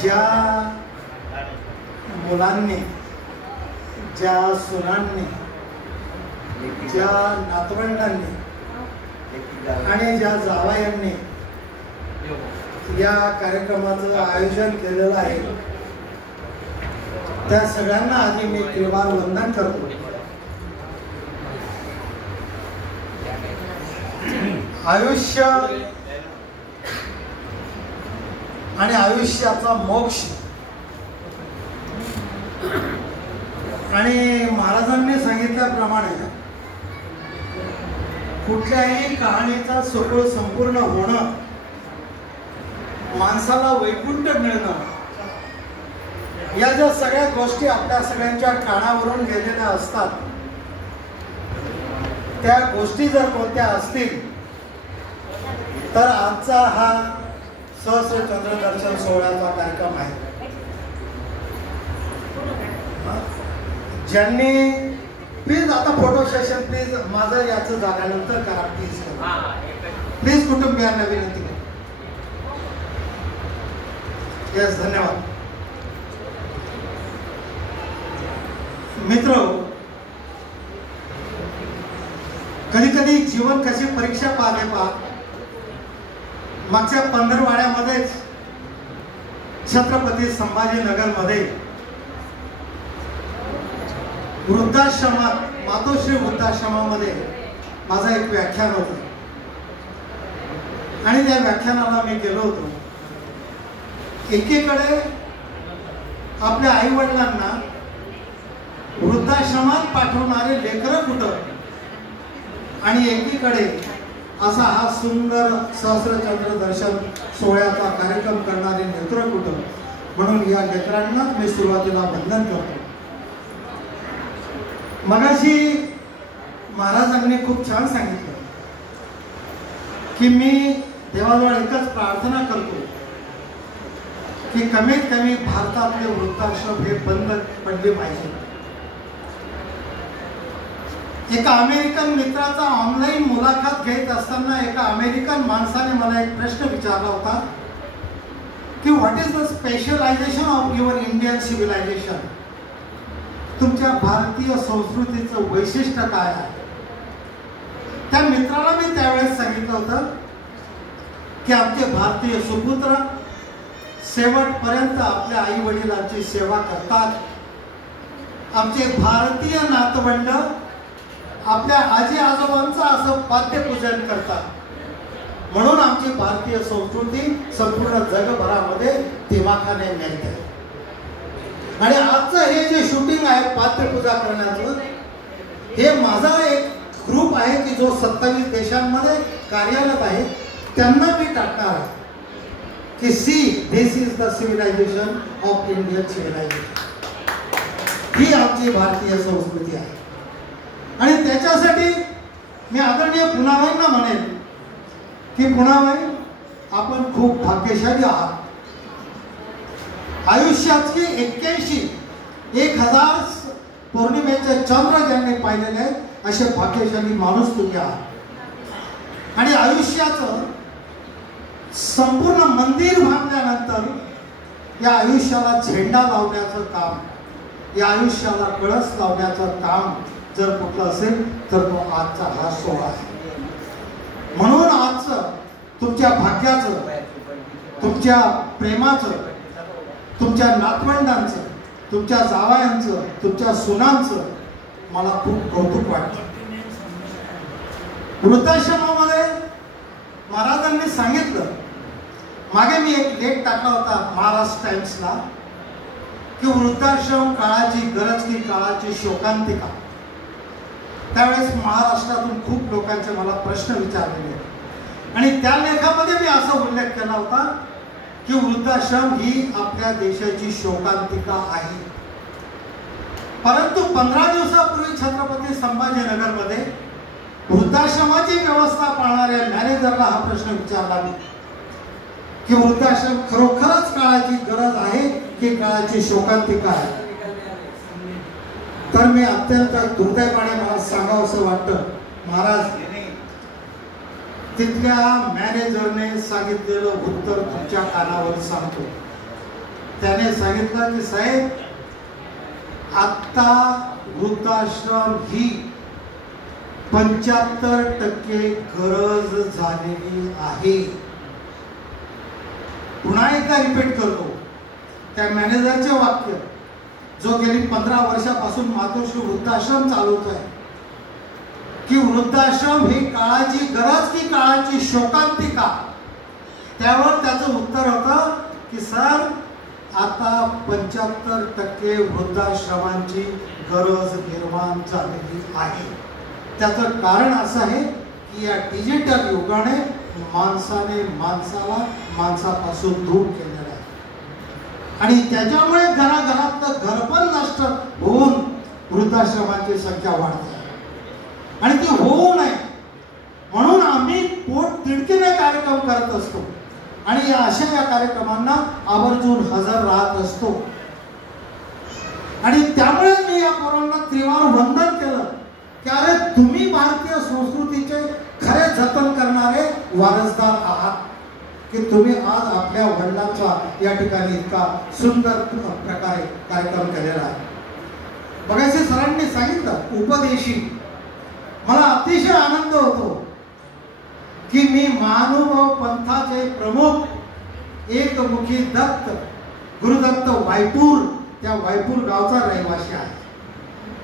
ज्या मुलांनी, ज्या सुनांनी, ज्या नातवंडांनी आणि ज्या जावयांनी या कार्यक्रमाचं आयोजन केलेलं आहे त्या सगळ्यांना आधी मी त्रिवार वंदन करतो. आयुष्य आणि आयुष्याचा मोक्ष आणि महाराजांनी सांगितल्याप्रमाणे कुठल्याही कहाणीचा सगळं संपूर्ण होणं, माणसाला वैकुंठ मिळणं, या ज्या सगळ्या गोष्टी आपल्या सगळ्यांच्या कानावरून गेलेल्या असतात, त्या गोष्टी जर कोणत्या असतील तर आजचा हा सहस्र चंद्रदर्शन सोहळ्याचा कार्यक्रम आहे. ज्यांनी प्लीज आता फोटो सेशन प्लीज माझं याचं झाल्यानंतर करा प्लीज. प्लीज कुटुंबियांना विनंती करा. यस, धन्यवाद. मित्र, कधी कधी जीवन कशी परीक्षा पाहते पहा. मागच्या पंधरवाड्यामध्येच छत्रपती संभाजीनगरमध्ये वृद्धाश्रमात, मातोश्री वृद्धाश्रमामध्ये माझं एक व्याख्यान होतं आणि त्या व्याख्यानाला मी गेलो होतो. एकीकडे आपल्या आई वडिलांना वृद्धाश्रमात पाठवणारे लेकरं कुठं, आणि एकीकडे असा हा सुंदर सहस्रचंद्र दर्शन सोहळ्याचा कार्यक्रम करणारे नेत्र कुठं. म्हणून या लेकरांनाच मी सुरुवातीला वंदन करतो. मगाशी महाराजांनी खूप छान सांगितलं की मी देवाजवळ एकच प्रार्थना करतो की कमीत कमी भारतातले वृद्धाश्रम हे बंद पडले पाहिजे. एका अमेरिकन मित्राचा ऑनलाईन मुलाखत घेत असताना एका अमेरिकन माणसाने मला एक प्रश्न विचारला होता की what is the specialisation of your Indian civilisation. तुमच्या भारतीय संस्कृतीचं वैशिष्ट्य काय आहे. त्या मित्राला मी त्यावेळेस सांगितलं होतं की आमचे भारतीय सुपुत्र शेवटपर्यंत आपल्या आई वडिलांची सेवा करतात. आमचे भारतीय नातवंड आपल्या आजी आजोबांचं असं पाद्यपूजन करतात. म्हणून आमची भारतीय संस्कृती संपूर्ण जगभरामध्ये दिमाखाने मिळते. आणि आजचं हे जे शूटिंग आहे पाद्यपूजा करण्याचं, हे माझा एक ग्रुप आहे की जो 27 देशांमध्ये कार्यरत आहे. त्यांना मी टाकणार आहे की see this is the civilization of Indian civilization. ही आमची भारतीय संस्कृती आहे. आणि त्याच्यासाठी मी आदरणीय पुनाबाईंना म्हणेन की पुनाबाई, आपण खूप भाग्यशाली आहात. आयुष्याचे 81,000 पौर्णिमेचे चंद्र ज्यांनी पाहिलेले आहेत असे भाग्यशाली माणूस तुम्ही आहात. आणि आयुष्याचं संपूर्ण मंदिर बांधल्यानंतर या आयुष्याला झेंडा लावण्याचं काम, या आयुष्याला कळस लावण्याचं काम जर कुठलं असेल तर तो आजचा हा सोहळा आहे. म्हणून आजचं तुमच्या भाग्याचं, तुमच्या प्रेमाचं, तुमच्या नातवंडांचं, तुमच्या जावयांचं, तुमच्या सुनांचं मला खूप कौतुक वाटतं. वृद्धाश्रमामध्ये महाराजांनी सांगितलं, मागे मी एक लेख टाकला होता महाराष्ट्र टाइम्सला की वृद्धाश्रम काळाची गरज की काळाची शोकांतिका. त्यावेळेस महाराष्ट्रातून खूप लोकांचे मला प्रश्न विचारलेले आणि त्या लेखामध्ये मी असा उल्लेख केला होता की वृद्धाश्रम ही आपल्या देशाची शोकांतिका आहे. परंतु 15 दिवसापूर्वी छत्रपती संभाजीनगरमध्ये वृद्धाश्रमाची व्यवस्था पाळणाऱ्या मॅनेजरला हा प्रश्न विचारला मी की वृद्धाश्रम खरोखरच काळाची गरज आहे की काळाची शोकांतिका आहे. तर मी अत्यंत दुर्दैवाने मला सांगावं असं वाटतं, महाराज तिथल्या मॅनेजरने सांगितलेलं उत्तर तुमच्या कानावर सांगतो. त्याने सांगितलं की साहेब, आत्ता वृद्धाश्रम ही 75% गरज झालेली आहे. पुन्हा एकदा रिपीट करतो, त्या मॅनेजरचे वाक्य, जो गेली 15 वर्षापासून मातोश्री वृद्धाश्रम चालवतोय, की वृद्धाश्रम ही काळाची गरज की काळाची शोकांतिका. त्यावर त्याचं उत्तर होतं की सर, आता 75% वृद्धाश्रमांची गरज निर्माण झालेली आहे. त्याचं कारण असं आहे की या डिजिटल युगाने माणसाने माणसाला माणसापासून दूर केलेलं आहे आणि त्याच्यामुळे घराघरातलं घर पण नष्ट होऊन वृद्धाश्रमांची संख्या वाढते आणि ती होऊ नये म्हणून आम्ही पोट तिडकीने कार्यक्रम करत असतो आणि अशा या कार्यक्रमांना आवर्जून हजर राहत असतो. आणि त्यामुळे मी या पोरांना त्रिवार वंदन केलं की अरे, तुम्ही भारतीय संस्कृतीचे खरे जतन करणारे वारसदार आहात की तुम्ही आज आपल्या वडिलांचा या ठिकाणी इतका सुंदर प्रकारे कार्यक्रम केलेला आहे. बघायचे सरांनी सांगितलं उपदेशी. मला अतिशय आनंद होतो की मी महानुभाव पंथाचे प्रमुख एकमुखी दत्त गुरुदत्त वायपूर, त्या वायपूर गावचा रहिवासी आहे.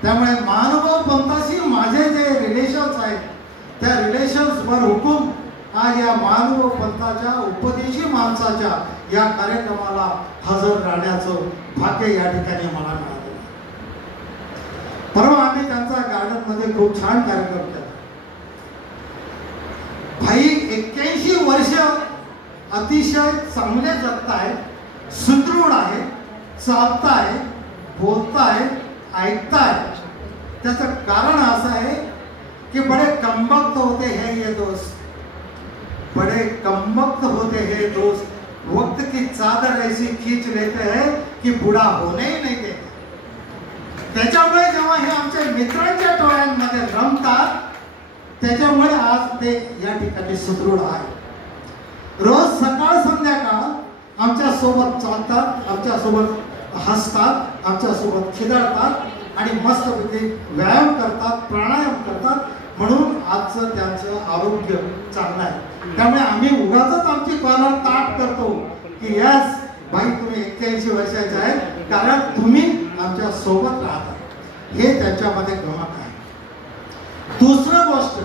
त्यामुळे महानुभाव पंथाशी माझे जे रिलेशन्स आहेत त्या रिलेशन्स वर हुकूम आज या महानुभाव पंथाच्या उपदेशी माणसाच्या या कार्यक्रमाला हजर राहण्याचं भाग्य या ठिकाणी मला मिळालं. परवा आम्ही त्यांचा गार्डन मध्ये खूप छान कार्यक्रम केला. भाई 81 वर्ष अतिशय चांगले जगताय, सुदृढ आहे, चालताय, बोलताय, ऐकताय. त्याचं कारण असं आहे कि बड़े कमबख्त होते हैं ये दोस्त, बड़े कमबख्त होते हैं दोस्त, वक्त की चादर ऐसी खींच लेते हैं कि बुढ़ा होने ही नहीं देते. त्याच्यामुळे जेव्हा हे आमच्या मित्रांच्या टोळ्यांमध्ये रमतात, त्याच्यामुळे आज ते या ठिकाणी सुदृढ आहे. रोज सकाळ संध्याकाळ आमच्या सोबत चालतात, आमच्या सोबत हसतात, आमच्या सोबत खिदळतात आणि मस्तपैकी व्यायाम करतात, प्राणायाम करतात. म्हणून आजचं त्यांचं आरोग्य चांगलं आहे. त्यामुळे आम्ही उगाच आमची कॉलर ताट करतो की यस भाई, तुम्ही 81 वर्षाचे आहे कारण तुम्ही आमच्या सोबत राहता. हे त्याच्यामध्ये गमक आहे. दुसरं गोष्ट,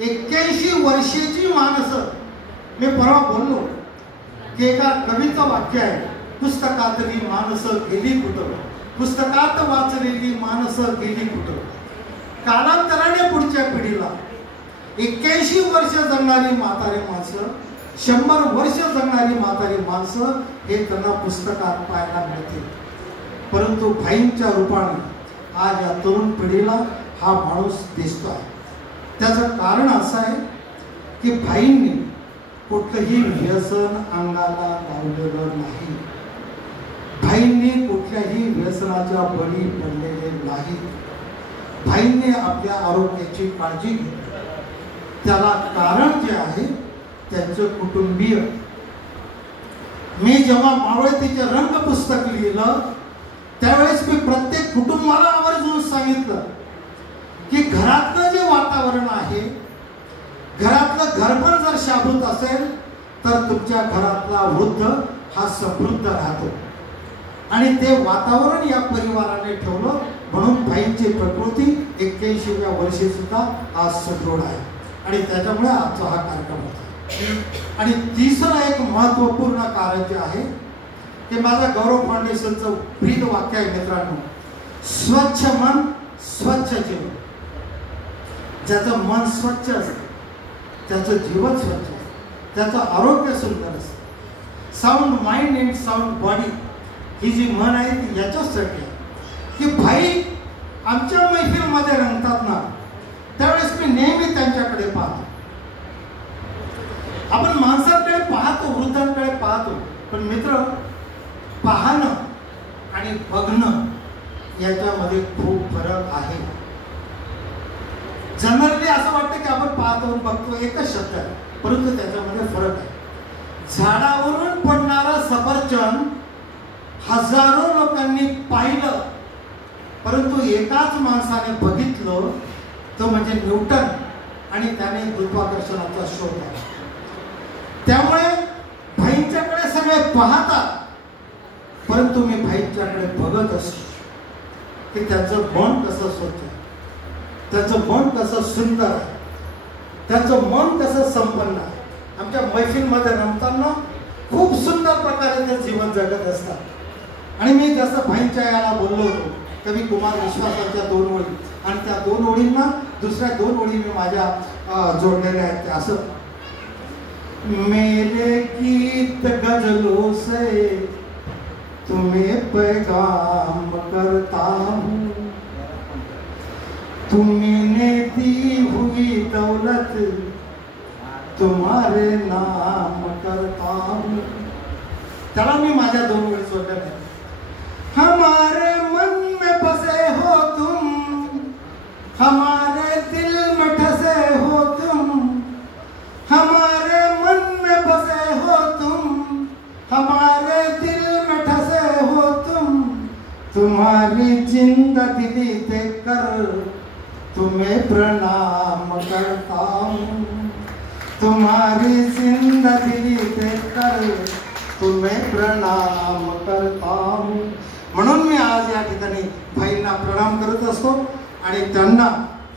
81 वर्षाची माणसं, मी परवा बोललो की एका कवीचं वाक्य आहे, पुस्तकातली माणसं गेली कुठं, पुस्तकात वाचलेली माणसं गेली कुठं. कालांतराने पुढच्या पिढीला 81 वर्ष जगणारी म्हातारी माणसं, 100 वर्ष जगणारी म्हातारी माणसं हे त्यांना पुस्तकात पाहायला मिळतील. परंतु भाईंच्या रूपाने आज या तरुण पिढीला हा माणूस दिसतो आहे. त्याचं कारण असं आहे की भाईंनी कुठलंही व्यसन अंगाला लावलेलं नाही. भाईंनी कुठल्याही व्यसनाच्या बळी पडलेले नाही. भाईंनी आपल्या आरोग्याची काळजी घेतली. त्याला कारण जे आहे त्यांचं कुटुंबीय. मी जेव्हा मावळतीचे रंग पुस्तक लिहिलं त्यावेळेस मी प्रत्येक कुटुंबाला आवर्जून सांगितलं की घरातलं जे वातावरण आहे, घरातलं घर पण जर शाबूत असेल तर तुमच्या घरातला वृद्ध हा समृद्ध राहतो. आणि ते वातावरण या परिवाराने ठेवलं म्हणून भाईंची प्रकृती 81व्या वर्षी सुद्धा आज सुदृढ आहे आणि त्याच्यामुळे आजचा हा कार्यक्रम होता. आणि तिसरं एक महत्वपूर्ण कारण जे आहे ते माझं गौरव फाउंडेशनचं ब्रीद वाक्य आहे मित्रांनो, स्वच्छ मन स्वच्छ जीवन. ज्याचं मन स्वच्छ असतं त्याचं जीवन स्वच्छ असतं, त्याचं आरोग्य सुंदर असतं. Sound mind and sound body ही जी मन आहे ती याच्यासाठी आहे की भाई आमच्या मैफिलमध्ये रंगतात ना, त्यावेळेस मी नेहमी त्यांच्याकडे पाहतो. आपण माणसांकडे पाहतो, वृद्धांकडे पाहतो, पण मित्र, पाहणं आणि बघणं याच्यामध्ये खूप फरक आहे. जनरली असं वाटतं की आपण आपण पाहतो बघतो एकच शब्द आहे, परंतु त्याच्यामध्ये फरक आहे. झाडावरून पडणारा सफरचंद हजारो लोकांनी पाहिलं, परंतु एकाच माणसाने बघितलं, तो म्हणजे न्यूटन, आणि त्याने गुरुत्वाकर्षणाचा शोध केला. त्यामुळे भाईंच्याकडे सगळे पाहतात, परंतु मी भाईंच्याकडे बघत असतो की त्याचं मन कसं स्वच्छ आहे, त्याचं मन कसं सुंदर आहे, त्याचं मन कसं संपन्न आहे. आमच्या मैफिलमध्ये रमताना खूप सुंदर प्रकारे ते जीवन जगत असतात. आणि मी जसं भाईंच्या याला बोललो होतो, कवी कुमार विश्वासाच्या 2 ओळी, आणि त्या 2 ओळींना दुसऱ्या 2 ओळी मी माझ्या जोडलेल्या आहेत. असं मेरे गीत गजलों से तुम्हें पैगाम करता हूँ, तुमने दी हुई दौलत तुम्हारे नाम करता हूँ. त्याला मी माझ्या 2 ओळी जोडल्या आहेत. हमारे मन में बसे हो तुम, हमारे दिल में ठसे हो तुम, हमारे मन में बसे हो तुम, हमारे दिल में ठसे हो तुम, तुम्हारी जिंदगी देखकर तुम्हें प्रणाम करता हूँ, तुम्हारी जिंदगी देखकर तुम्हें प्रणाम करता हूँ. म्हणून मी आज या ठिकाणी भाईंना प्रणाम करत असतो आणि त्यांना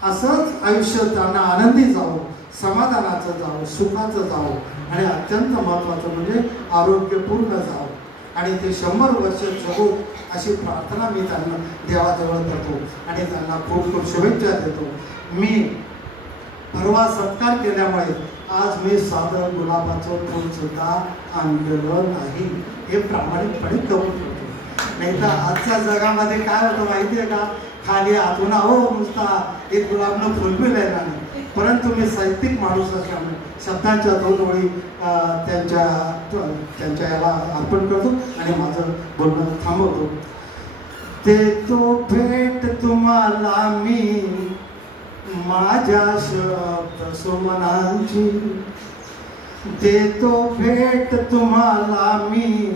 असंच आयुष्य त्यांना आनंदी जावो, समाधानाचं जावो, सुखाचं जावो, आणि अत्यंत महत्त्वाचं म्हणजे आरोग्यपूर्ण जावो, आणि ते 100 वर्ष जगो अशी प्रार्थना मी त्यांना देवाजवळ करतो आणि त्यांना खूप खूप शुभेच्छा देतो. मी परवा सत्कार केल्यामुळे आज मी साधं गुलाबाचं फूल सुद्धा आणलेलं नाही, हे प्रामाणिकपणे कबूल करतो. नाही तर आजच्या जगामध्ये काय होतं माहिती आहे का, खाली आतून हो नुसता एक गुलाबनं फुल बी राहिला नाही. परंतु मी साहित्यिक माणूस असल्यामुळे शब्दांच्या 2 ओळी त्यांच्या याला अर्पण करतो आणि माझं बोलणं थांबवतो. देतो भेट तुम्हाला मी माझ्या शब्द सुमनांची, देतो भेट तुम्हाला मी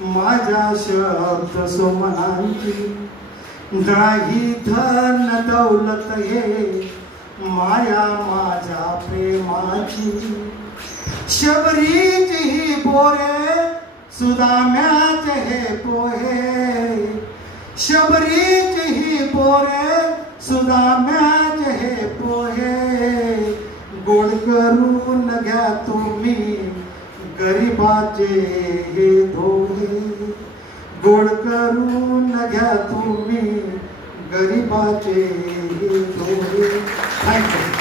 माझ्या शब्द सुमनांची, नाही धन दौलत हे माया माझ्या प्रेमाची, शबरीची ही बोरे सुदाम्याचे हे पोहे, शबरीची ही बोरे सुदाम्याचे हे पोहे, गोड करून घ्या तुम्ही गरिबाचे हे दोहे, गोड करून घ्या तुम्ही गरिबाचे हे दोहे. थँक्यू.